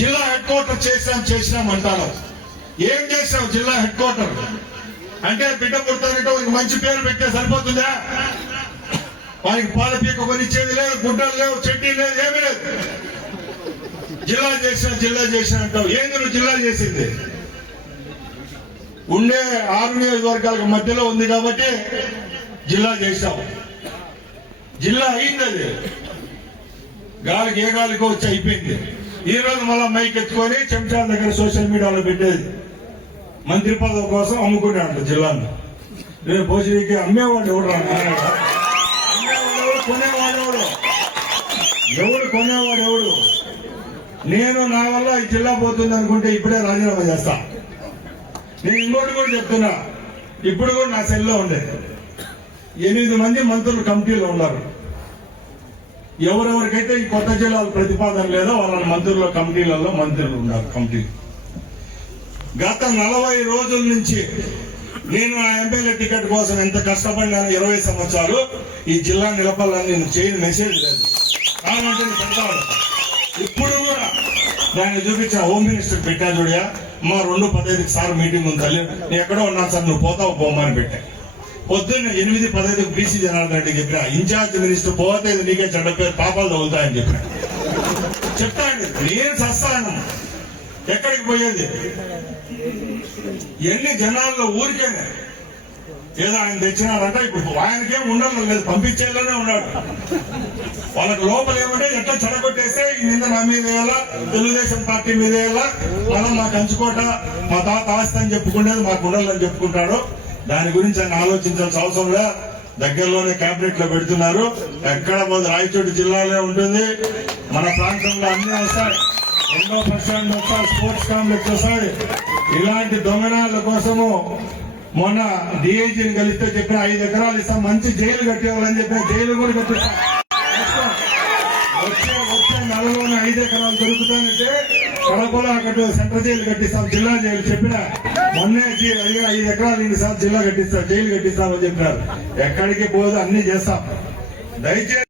జిల్లా head quarter చేసినాం చేసినాం అంటాను ఏం చేసావు జిల్లా హెడ్ క్వార్టర్? అంటే బిడ్డ పుడతానంటే ఒక మంచి పేరు పెట్టే సరిపోతుందా? వారికి పాల పీక కొనిచ్చేది లేదు గుడ్డలు లేవు చెట్టి లేదు ఏమీ లేదు. జిల్లా చేసిన జిల్లా చేసిన అంటావు. ఏంది నువ్వు జిల్లా చేసింది? ఉండే ఆరు నియోజకవర్గాలకు మధ్యలో ఉంది కాబట్టి జిల్లా చేశావు. జిల్లా అయింది అది. గాలికి ఏ గాలికి వచ్చి అయిపోయింది. ఈ రోజు మళ్ళా మైక్ ఎత్తుకొని చెంచాల దగ్గర సోషల్ మీడియాలో పెట్టేది. మంత్రి పదవి కోసం అమ్ముకున్నాడు జిల్లాను. నేను భోజనకి అమ్మేవాడు ఎవడు రా అమ్మేవాడు కొనేవాడు ఎవడు ఎవడు కొనేవాడు ఎవడు నేను నా వల్ల ఈ జిల్లా పోతుంది అనుకుంటే ఇప్పుడే రాజీనామా చేస్తా. నేను ఇంకోటి కూడా చెప్తున్నా. ఇప్పుడు కూడా నా సెల్లో ఉండేది ఎనిమిది మంది మంత్రులు కమిటీలో ఉన్నారు. ఎవరెవరికైతే ఈ కొత్త జిల్లాల ప్రతిపాదన లేదో వాళ్ళ మంత్రుల కమిటీలలో మంత్రులు ఉన్నారు కమిటీ. గత నలభై రోజుల నుంచి నేను ఆ ఎమ్మెల్యే టికెట్ కోసం ఎంత కష్టపడినాను ఇరవై సంవత్సరాలు ఈ జిల్లా నిలపాలని నేను చేయని మెసేజ్ లేదు. కావాలంటే నేను ఇప్పుడు కూడా దాన్ని చూపించిన హోమ్ మినిస్టర్ పెట్టా చూడయా మా రెండు పదహైదుకి సార్ మీటింగ్ ఉంది తల్లి. నేను ఎక్కడో ఉన్నాను సార్ నువ్వు పోతావు పోమని పెట్టా. పొద్దున్న ఎనిమిది పదహైదుకి బీసీ జనార్దన్ రెడ్డి చెప్పిన ఇన్ఛార్జ్ మినిస్టర్ పోతే నీకే చెడ్డ పేరు పాపాలు తగులుతాయని చెప్పిన. చెప్తాను నేను చస్తాను ఎక్కడికి పోయేది? ఎన్ని జనాల్లో ఊరికేనే. ఏదో ఆయన తెచ్చినారంట ఇప్పుడు ఆయనకేం ఉండడం లేదు పంపించేలానే ఉన్నాడు. వాళ్ళకి లోపల ఏమంటే ఎట్లా చెడగొట్టేస్తే నిన్న నా మీద వేయాలా? తెలుగుదేశం పార్టీ మీద వేయాలా? మనం మా కంచుకోట మా తాత ఆస్తి అని చెప్పుకునేది మాకు ఉండాలని చెప్పుకుంటాడు. దాని గురించి ఆయన ఆలోచించాల్సిన అవసరం లే. దగ్గరలోనే కేబినెట్లో పెడుతున్నారు. ఎక్కడ పోదు రాయచోటి జిల్లాలో ఉంటుంది. మన ప్రాంతంలో అన్ని వస్తాయి. ఎన్నో పరిశ్రమలు వస్తాయి స్పోర్ట్స్ కాంప్లెక్స్ వస్తాయి. ఇలాంటి దొంగనాల కోసము మొన్న డిఐజీని కలిస్తే చెప్పిన ఐదు ఎకరాలు ఇస్తాం. మంచి జైలు కట్టేవాళ్ళని చెప్పిన జైలు కూడా కట్టిస్తాం. నెలలోనే ఐదు ఎకరాలు దొరుకుతానంటే కడపలో అక్కడ సెంట్రల్ జైలు కట్టిస్తాం జిల్లా జైలు చెప్పిన మొన్నే జీ- ఐదు ఎకరాలు రెండు సార్లు జిల్లా కట్టిస్తాం జైలు కట్టిస్తామని చెప్పినారు ఎక్కడికి పోదు అన్ని చేస్తాం. దయచేసి